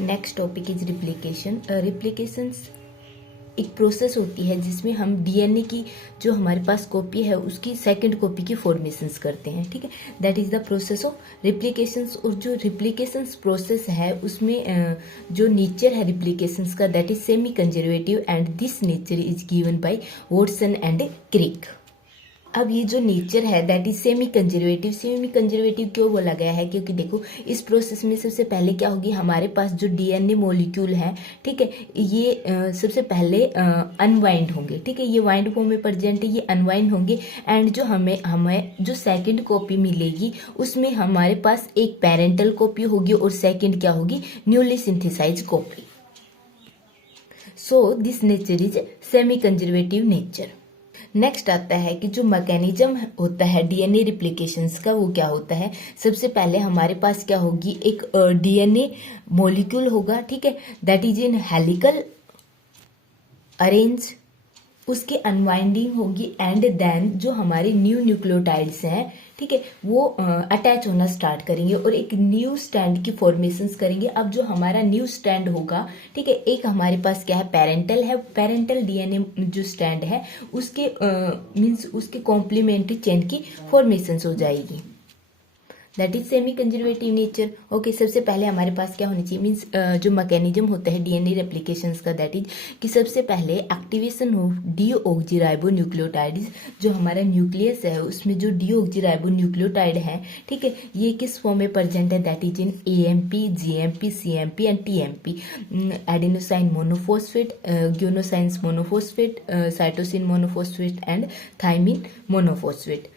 Next topic is replication. Replications एक process होती है जिसमें हम डीएनए की जो हमारे पास कॉपी है उसकी सेकंड कॉपी की फॉर्मेशंस करते हैं, ठीक है। That is the process of replications. और जो रिप्लिकेशंस प्रोसेस है उसमें जो नेचर है रिप्लिकेशंस का that is semi conservative and this nature is given by Watson and Crick. अब ये जो नेचर है that is semi conservative. Semi conservative क्यों बोला गया है? क्योंकि देखो इस प्रोसेस में सबसे पहले क्या होगी, हमारे पास जो डीएनए मॉलिक्यूल है, ठीक है, ये सबसे पहले अनवाइंड होंगे, ठीक है, ये वाइंड फॉर्म में प्रेजेंट है, ये अनवाइंड होंगे एंड जो हमें जो सेकंड कॉपी मिलेगी उसमें हमारे पास एक पेरेंटल कॉपी होगी और सेकंड क्या होगी, newly synthesise copy. So this nature is semi conservative nature. Next आता है कि जो मैकेनिज्म होता है डीएनए रिप्लिकेशंस का वो क्या होता है। सबसे पहले हमारे पास क्या होगी, एक डीएनए मॉलिक्यूल होगा, ठीक है, that is in helical arrange, उसकी अनवाइंडिंग होगी एंड देन जो हमारे न्यू न्यूक्लियोटाइड्स हैं, ठीक है, वो अटैच होना स्टार्ट करेंगे और एक न्यू स्टैंड की फॉर्मेशंस करेंगे। अब जो हमारा न्यू स्टैंड होगा, ठीक है, एक हमारे पास क्या है, पेरेंटल है, पेरेंटल डीएनए जो स्टैंड है उसके मीन्स उसके कॉम्प्लीमेंट्री चेन की फॉर्मेशंस हो जाएगी। That is semi conservative nature. Okay, सबसे पहले हमारे पास क्या होनी चाहिए, मीन्स जो मैकेनिज्म होता है डीएनए रेप्लिकेशंस का दैट इज कि सबसे पहले एक्टिवेशन ऑफ डीऑक्सीराइबो न्यूक्लियोटाइड्स। जो हमारा न्यूक्लियस है उसमें जो डीऑक्सीराइबो न्यूक्लियोटाइड है, ठीक है, ये किस फॉर्म में प्रेजेंट है, that is in AMP, GMP, CMP and TMP. Adenosine monophosphate, guanosines monophosphate, cytosine monophosphate and thymine monophosphate.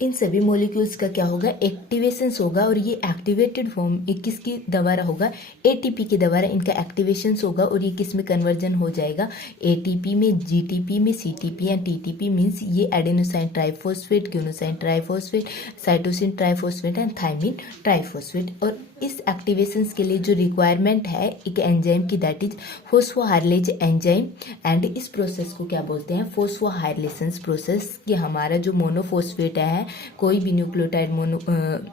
इन सभी मॉलिक्यूल्स का क्या होगा, एक्टिवेशंस होगा और ये एक्टिवेटेड फॉर्म किसकी द्वारा होगा, एटीपी के द्वारा इनका एक्टिवेशंस होगा और ये किस में कन्वर्जन हो जाएगा, एटीपी में, जीटीपी में, सीटीपी एंड टीटीपी। मीन्स ये adenosine triphosphate, guanosine triphosphate, cytosine triphosphate and thymine triphosphate. और इस एक्टिवेशंस के लिए जो रिक्वायरमेंट है एक एंजाइम की दैट इज फोस्फोहाइलेज एंजाइम एंड इस प्रोसेस को क्या बोलते हैं, फोस्फोहाइलेशंस प्रोसेस। कि हमारा जो मोनोफॉस्फेट है, कोई भी न्यूक्लियोटाइड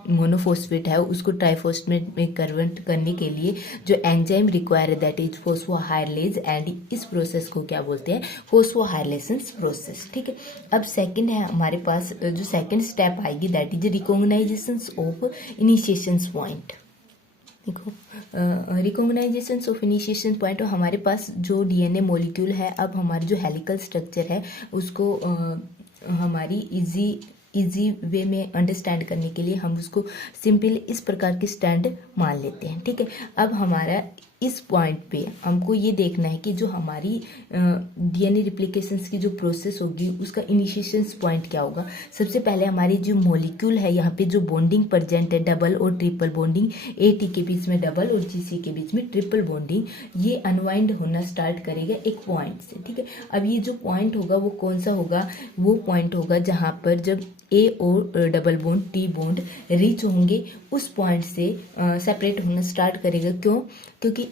मोनोफॉस्फेट है उसको ट्राइफॉस्फेट में कन्वर्ट करने के लिए जो एंजाइम रिक्वायर है दैट इज फोस्फोहाइलेज एंड इस प्रोसेस को क्या बोलते हैं, फोस्फोहाइलेशंस प्रोसेस, ठीक है। अब सेकंड है हमारे पास जो सेकंड स्टेप आएगी that is recognisation of initiation point. देखो रिकॉग्नाइजेशन ऑफ इनिशिएशन पॉइंट, हमारे पास जो डीएनए मॉलिक्यूल है, अब हमारी जो हेलिकल स्ट्रक्चर है उसको हमारी इजी वे में अंडरस्टैंड करने के लिए हम उसको सिंपल इस प्रकार के स्टैंड मान लेते हैं, ठीक है। अब हमारा इस पॉइंट पे हमको ये देखना है कि जो हमारी डीएनए रिप्लिकेशंस की जो प्रोसेस होगी उसका इनिशिएशन पॉइंट क्या होगा। सबसे पहले हमारी जो मॉलिक्यूल है यहाँ पे जो बॉन्डिंग प्रेजेंट है, डबल और ट्रिपल बॉन्डिंग, एटी के बीच में डबल और जीसी के बीच में ट्रिपल बॉन्डिंग, ये अनवाइंड होना स्टार्ट करेगा एक पॉइंट से, ठीक है। अब ये जो पॉइंट होगा वो कौन सा होगा, वो पॉइंट होगा जहाँ पर जब ए और double Bond tea bond reach होंगे उस पॉइंट से सेपरेट होना स्टार्ट करेगा। क्यों? क्योंकि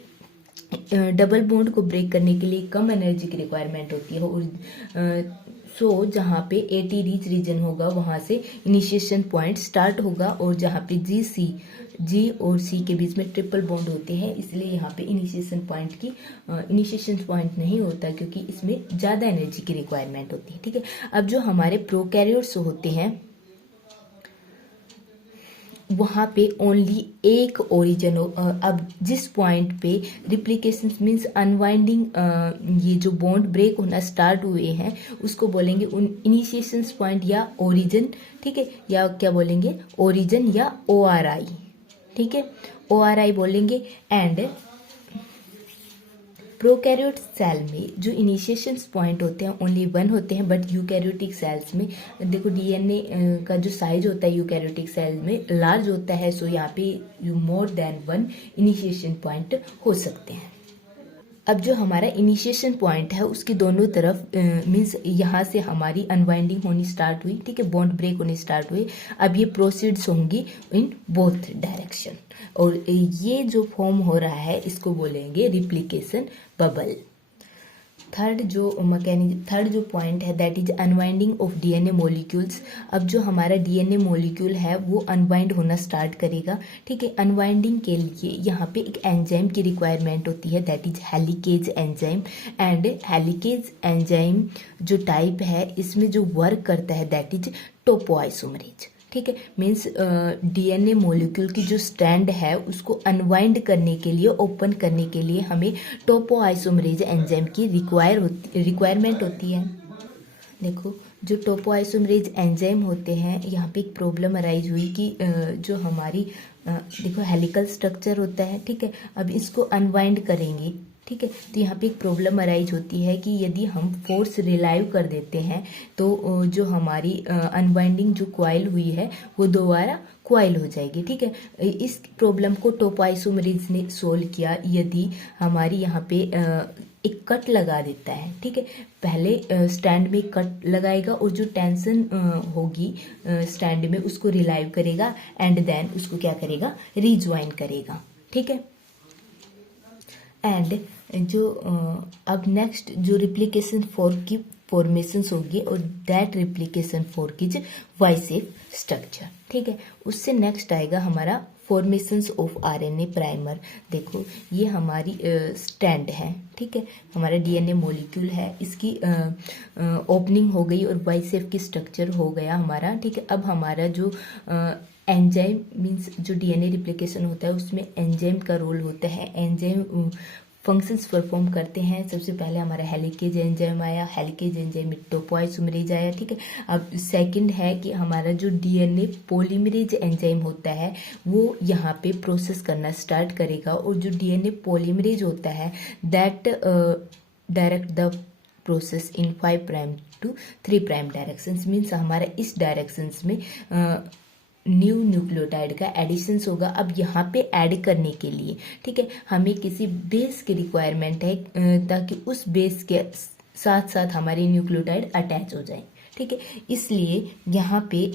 डबल बॉन्ड को ब्रेक करने के लिए कम एनर्जी की रिक्वायरमेंट होती है और सो जहाँ पे एटी रीच रीजन होगा वहाँ से इनिशिएशन पॉइंट स्टार्ट होगा और जहाँ पे जी और सी के बीच में ट्रिपल बॉन्ड होते हैं इसलिए यहाँ पे इनिशिएशन पॉइंट नहीं होता क्योंकि इसमें ज़्यादा एनर्जी की रिक्वायरमेंट होती है, ठीक है। अब जो हमारे प्रोकैरियोट्स होते हैं वहाँ पे ओनली एक ओरिजिन हो। अब जिस पॉइंट पे रिप्लिकेशन मीन्स अनवाइंडिंग, ये जो बॉन्ड ब्रेक होना स्टार्ट हुए हैं उसको बोलेंगे उन इनिशिएशन पॉइंट या ओरिजिन, ठीक है, या क्या बोलेंगे, ओरिजिन या ORI, ठीक है, ORI बोलेंगे। एंड प्रोकैरियोट सेल में जो इनिशिएशन पॉइंट होते हैं ओनली वन होते हैं, बट यूकैरियोटिक सेल्स में देखो डीएनए का जो साइज होता है यूकैरियोटिक सेल में लार्ज होता है, सो यहाँ पे more than one initiation point हो सकते हैं। अब जो हमारा इनिशिएशन पॉइंट है उसकी दोनों तरफ मीन्स यहाँ से हमारी अनवाइंडिंग होनी स्टार्ट हुई, ठीक है, बॉन्ड ब्रेक होनी स्टार्ट हुई। अब ये प्रोसीड्स होंगी इन बोथ डायरेक्शन और ये जो फॉर्म हो रहा है इसको बोलेंगे रिप्लिकेशन बबल। थर्ड जो पॉइंट है that is unwinding of DNA molecules. अब जो हमारा डीएनए मॉलिक्यूल है वो अनवाइंड होना स्टार्ट करेगा, ठीक है। अनवाइंडिंग के लिए यहाँ पे एक एंजाइम की रिक्वायरमेंट होती है that is helicase enzyme. And helicase enzyme जो टाइप है इसमें जो वर्क करता है दैट इज टोपोआइसोमरेज, ठीक है। मीन्स डीएनए मॉलिक्यूल की जो स्ट्रैंड है उसको अनवाइंड करने के लिए, ओपन करने के लिए हमें टोपोआइसोमरेज एंजाइम की रिक्वायरमेंट होती है। देखो जो टोपोआइसोमरेज एंजाइम होते हैं, यहाँ पे एक प्रॉब्लम अराइज हुई कि जो हमारी देखो हेलिकल स्ट्रक्चर होता है, ठीक है। अब इसको अनवाइंड करेंगे, ठीक है, तो यहाँ पे एक प्रॉब्लम अराइज होती है कि यदि हम फोर्स रिलाइव कर देते हैं तो जो हमारी अनवाइंडिंग जो क्वाइल हुई है वो दोबारा क्वाइल हो जाएगी, ठीक है। इस प्रॉब्लम को टोपोआइसोमरेज ने सोल्व किया। यदि हमारी यहाँ पे एक कट लगा देता है, ठीक है, पहले स्टैंड में कट लगाएगा और जो टेंशन होगी स्टैंड में उसको रिलाइव करेगा एंड देन उसको क्या करेगा, रिज्वाइन करेगा, ठीक है। एंड जो अब नेक्स्ट जो रिप्लिकेशन फॉर्क की फॉर्मेशंस होगी और that replication fork is Y shape structure, ठीक है। उससे नेक्स्ट आएगा हमारा फॉर्मेशंस ऑफ आरएनए प्राइमर। देखो ये हमारी स्टैंड है, ठीक है, हमारा डीएनए मॉलिक्यूल है, इसकी ओपनिंग हो गई और वाई शेप की स्ट्रक्चर हो गया हमारा, ठीक है। अब हमारा जो एंजाइम मीन्स जो डीएनए रिप्लिकेशन होता है उसमें एंजाइम का रोल होता है। एंजाइम फंक्शंस परफॉर्म करते हैं। सबसे पहले हमारा हेलिकेज एंजाइम आया, हेलिकेज एंजाइम में टोपोआइसोमरेज आया, ठीक है। अब सेकंड है कि हमारा जो डीएनए पॉलीमरेज एंजाइम होता है वो यहाँ पे प्रोसेस करना स्टार्ट करेगा और जो डीएनए पॉलीमरेज होता है that direct the process in 5 prime to 3 prime directions. Means हमारा इस डायरेक्शंस में न्यू न्यूक्लियोटाइड का एडिशंस होगा। अब यहाँ पे ऐड करने के लिए, ठीक है, हमें किसी बेस की रिक्वायरमेंट है ताकि उस बेस के साथ साथ हमारी न्यूक्लियोटाइड अटैच हो जाए, ठीक है। इसलिए यहाँ पे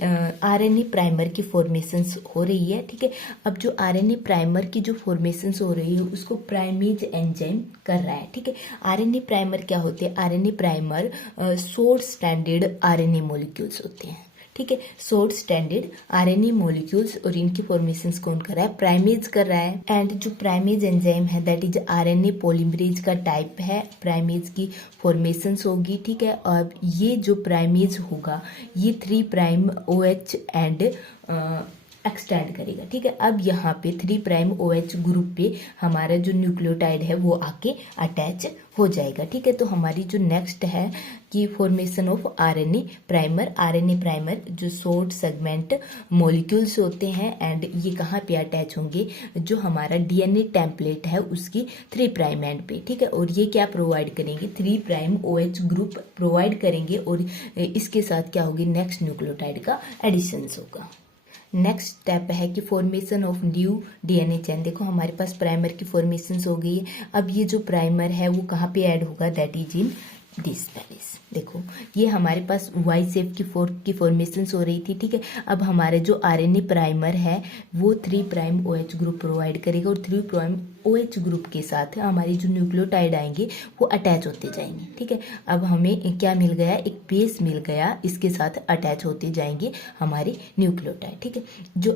आरएनए प्राइमर की फॉर्मेशंस हो रही है, ठीक है। अब जो आरएनए प्राइमर की जो फॉर्मेशंस हो रही है उसको प्राइमेज एंजाइम कर रहा है, ठीक है। आरएनए प्राइमर क्या होते हैं, RNA primer short standard RNA molecules होते हैं, ठीक है। शॉर्ट स्टैंडर्ड आरएनए मॉलिक्यूल्स और इनकी फॉर्मेशंस कौन कर रहा है, प्राइमेज कर रहा है। एंड जो प्राइमेज एंजाइम है दैट इज आरएनए पॉलीमरेज का टाइप है, प्राइमेज की फॉर्मेशंस होगी, ठीक है। और ये जो प्राइमेज होगा ये 3 प्राइम OH एंड एक्सटेंड करेगा, ठीक है। अब यहाँ पे 3 प्राइम OH ग्रुप पे हमारा जो न्यूक्लियोटाइड है वो आके अटैच हो जाएगा, ठीक है। तो हमारी जो नेक्स्ट है कि formation of RNA primer. RNA primer जो शॉर्ट सेगमेंट मॉलिक्यूल्स होते हैं एंड ये कहाँ पे अटैच होंगे, जो हमारा डीएनए टेम्पलेट है उसकी 3 प्राइम एंड पे, ठीक है। और ये क्या प्रोवाइड करेंगे, 3 प्राइम OH ग्रुप प्रोवाइड करेंगे और इसके साथ क्या होगी, नेक्स्ट न्यूक्लियोटाइड का एडिशन होगा। नेक्स्ट स्टेप है कि formation of new DNA chain. देखो हमारे पास प्राइमर की फॉर्मेशन हो गई है। अब ये जो प्राइमर है वो कहाँ पे ऐड होगा, that is in this palace. देखो ये हमारे पास वाई शेप की फॉर्मेशन हो रही थी, ठीक है। अब हमारे जो आरएनए प्राइमर है वो 3 प्राइम OH ग्रुप प्रोवाइड करेगा और 3 प्राइम OH ग्रुप के साथ हमारी जो न्यूक्लियोटाइड आएंगे वो अटैच होते जाएंगे, ठीक है। अब हमें क्या मिल गया, एक बेस मिल गया, इसके साथ अटैच होते जाएंगे हमारे न्यूक्लियोटाइड, ठीक है। जो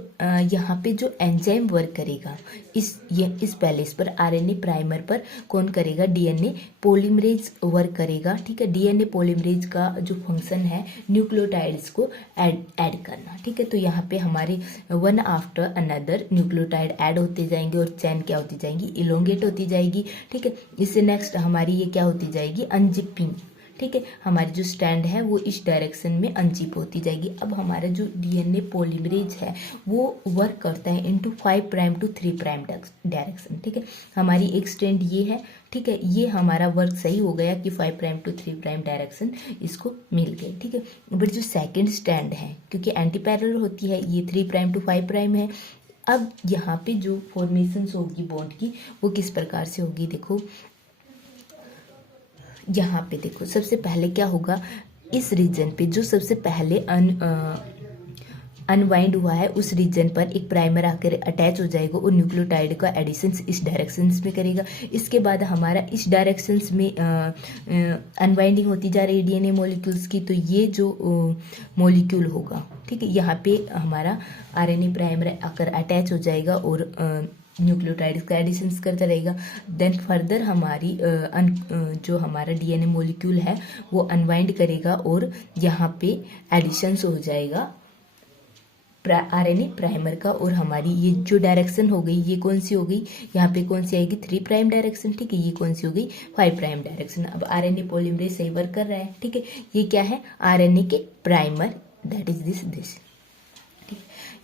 यहाँ पे जो एंजाइम वर्क करेगा इस पैलेस पर, आरएनए प्राइमर पर कौन करेगा, डीएनए पॉलीमरेज वर्क करेगा, ठीक है। डीएनए पॉलीमरेज का जो फंक्शन है न्यूक्लियोटाइड्स को ऐड करना, ठीक है। तो यहाँ पे हमारे one after another nucleotide add होते जाएंगे और चैन क्या होती जाएगी, इलोंगेट होती जाएगी, ठीक है। इससे नेक्स्ट हमारी ये क्या होती जाएगी, अनजिपिंग, ठीक है। हमारी जो स्टैंड है वो इस डायरेक्शन में अनजिप होती जाएगी। अब हमारा जो डीएनए पॉलीमरेज है वो वर्क करता है into 5 prime to 3 prime direction, ठीक है। हमारी एक स्टैंड ये है, ठीक है, ये हमारा वर्क सही हो गया कि 5 प्राइम टू 3 प्राइम डायरेक्शन इसको मिल गई, ठीक है। बट जो सेकेंड स्टैंड है क्योंकि एंटी पैरेलल होती है, ये 3 प्राइम टू 5 प्राइम है। अब यहाँ पे जो फॉर्मेशन होगी बॉन्ड की वो किस प्रकार से होगी, देखो यहाँ पे देखो सबसे पहले क्या होगा, इस रीजन पे जो सबसे पहले अनवाइंड हुआ है उस रीजन पर एक प्राइमर आकर अटैच हो जाएगा और न्यूक्लियोटाइड का एडिशन इस डायरेक्शन में करेगा। इसके बाद हमारा इस डायरेक्शन में अनवाइंडिंग होती जा रही है डीएनए मॉलिक्यूल्स की, तो ये जो मॉलिक्यूल होगा, ठीक है, यहाँ पे हमारा आरएनए प्राइमर आकर अटैच हो जाएगा और न्यूक्लियोटाइड्स का एडिशन करता रहेगा। देन फर्दर हमारी जो हमारा डीएनए मॉलिक्यूल है वो अनवाइंड करेगा और यहाँ पे एडिशन हो जाएगा आरएनए प्राइमर का। और हमारी ये जो डायरेक्शन हो गई ये कौन सी हो गई, यहाँ पे कौन सी आएगी 3 प्राइम डायरेक्शन, ठीक है, ये कौन सी हो गई 5 प्राइम डायरेक्शन। अब आरएनए पॉलीमरेज सही वर्क कर रहा है, ठीक है, ये क्या है आरएनए के प्राइमर, दैट इज दिस।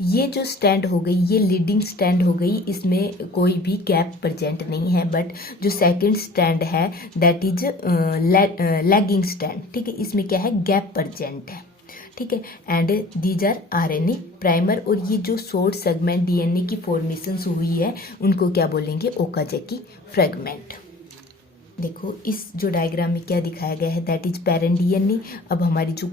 ये जो स्टैंड हो गई ये लीडिंग स्टैंड हो गई, इसमें कोई भी गैप प्रेजेंट नहीं है। बट जो सेकंड स्टैंड है दैट इज लैगिंग स्टैंड, ठीक है, इसमें क्या है गैप प्रेजेंट है, ठीक है। And these are RNA primer. और ये जो शॉर्ट सेगमेंट डीएनए की फॉर्मेशन हुई है उनको क्या बोलेंगे ओकाज़की फ्रेगमेंट। देखो इस जो डायग्राम में क्या दिखाया गया है दैट इज पेरेंट डीएनए। अब हमारी जो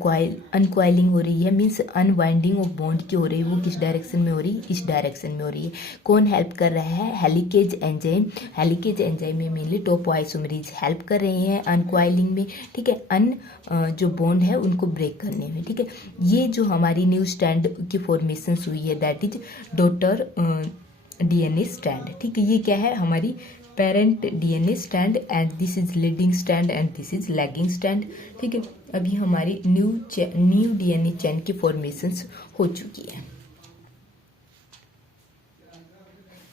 अनकॉइलिंग हो रही है मीन्स अनवाइंडिंग ऑफ बॉन्ड की हो रही है वो किस डायरेक्शन में हो रही है, इस डायरेक्शन में हो रही है। कौन हेल्प कर रहा है, हेलिकेज एंजाइम। हेलिकेज एंजाइम में मेनली टोपोआइसोमरेज हेल्प कर रहे हैं अनकॉइलिंग में, ठीक है, जो बॉन्ड है उनको ब्रेक करने में, ठीक है। ये जो हमारी न्यू स्टैंड की फॉर्मेशन हुई है that is daughter DNA stand, ठीक है। ये क्या है हमारी parent DNA stand and this is leading stand and this is lagging stand, ठीक है। अभी हमारी न्यू डीएनए चेन की फॉर्मेशंस हो चुकी है।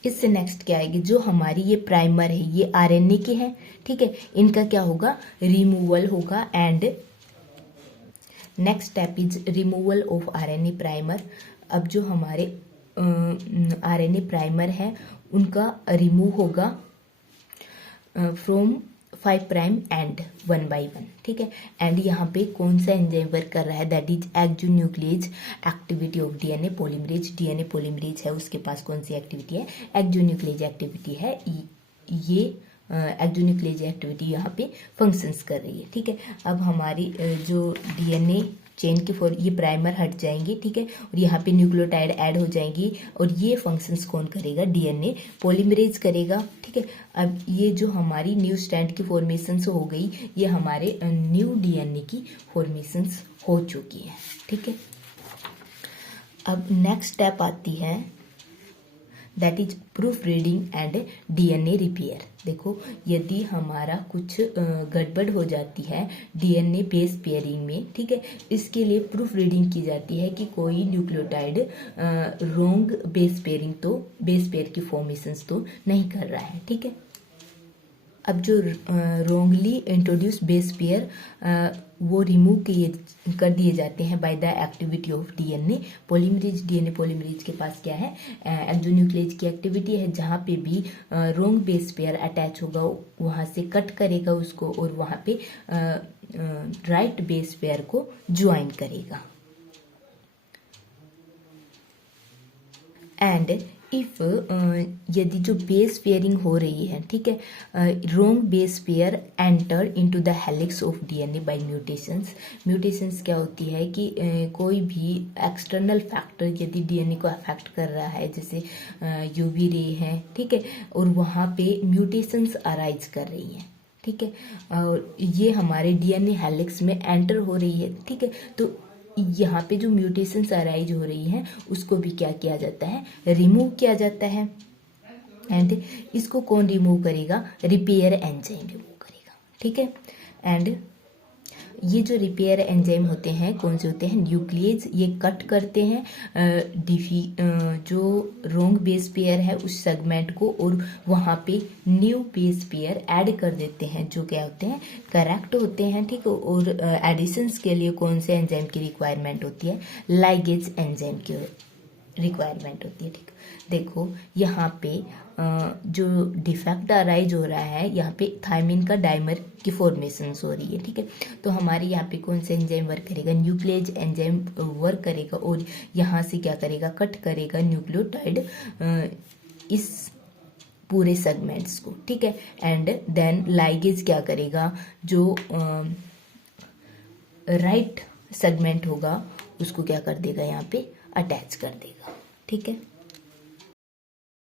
इससे नेक्स्ट क्या आएगी, जो हमारी ये प्राइमर है ये आरएनए के हैं, ठीक है, इनका क्या होगा रिमूवल होगा। And next step is removal of RNA primer. अब जो हमारे आरएनए प्राइमर है उनका रिमूव होगा फ्रॉम 5 प्राइम एंड 1 by 1, ठीक है। एंड यहाँ पे कौन सा एंजाइम वर्क कर रहा है that is exonuclease activity of DNA polymerase. DNA polymerase है उसके पास कौन सी एक्टिविटी है, एक्सोन्यूक्लियेज एक्टिविटी है। ये एक्सोन्यूक्लियेज एक्टिविटी यहाँ पे फंक्शंस कर रही है, ठीक है। अब हमारी जो डीएनए चेन के ये प्राइमर हट जाएंगे, ठीक है, और यहाँ पे न्यूक्लियोटाइड ऐड हो जाएंगी और ये फंक्शंस कौन करेगा डीएनए पॉलीमरेज करेगा, ठीक है। अब ये जो हमारी न्यू स्टैंड की फॉर्मेशंस हो गई ये हमारे न्यू डीएनए की फॉर्मेशंस हो चुकी है, ठीक है। अब नेक्स्ट स्टेप आती है that is proof reading and DNA repair. देखो यदि हमारा कुछ गड़बड़ हो जाती है डीएनए बेस पेयरिंग में, ठीक है, इसके लिए प्रूफ रीडिंग की जाती है कि कोई न्यूक्लियोटाइड रोंग बेस पेयर की फॉर्मेशंस तो नहीं कर रहा है, ठीक है। अब जो रोंगली इंट्रोड्यूस बेस पेयर वो रिमूव कर दिए जाते हैं by the activity of DNA polymerase. DNA polymerase के पास क्या है एक्सोन्यूक्लियेज की एक्टिविटी है, जहाँ पे भी रोंग बेस पेयर अटैच होगा वहाँ से कट करेगा उसको और वहाँ पे राइट बेस पेयर को ज्वाइन करेगा। एंड इफ यदि जो बेस पेयरिंग हो रही है, ठीक है, wrong base pair enter into the helix of DNA by mutations. Mutations क्या होती है कि कोई भी एक्सटर्नल फैक्टर यदि डीएनए को अफेक्ट कर रहा है जैसे यूवी रे है, ठीक है, और वहाँ पे म्यूटेशंस अराइज कर रही है, ठीक है, और ये हमारे डीएनए हेलिक्स में एंटर हो रही है, ठीक है। तो यहाँ पे जो म्यूटेशंस अराइज हो रही हैं उसको भी क्या किया जाता है रिमूव किया जाता है। एंड इसको कौन रिमूव करेगा, रिपेयर एंजाइम रिमूव करेगा, ठीक है। एंड ये जो रिपेयर एंजाइम होते हैं कौन से होते हैं न्यूक्लियेज, ये कट करते हैं जो रोंग बेस पेयर है उस सेगमेंट को और वहाँ पे न्यू बेस पेयर ऐड कर देते हैं जो क्या होते हैं करेक्ट होते हैं, ठीक है। और एडिशंस के लिए कौन से एंजाइम की रिक्वायरमेंट होती है, लाइगेज एंजाइम की रिक्वायरमेंट होती है, ठीक। देखो यहाँ पे जो डिफेक्ट अराइज हो रहा है यहाँ पे थायमिन का डाइमर की फॉर्मेशन हो रही है, ठीक है। तो हमारे यहाँ पे कौन सा एंजाइम वर्क करेगा, न्यूक्लियेज एंजाइम वर्क करेगा और यहाँ से क्या करेगा कट करेगा न्यूक्लियोटाइड इस पूरे सेगमेंट्स को, ठीक है। एंड देन लाइगेज क्या करेगा, जो राइट सेगमेंट होगा उसको क्या कर देगा यहाँ पे अटैच कर देगा। ठीक है।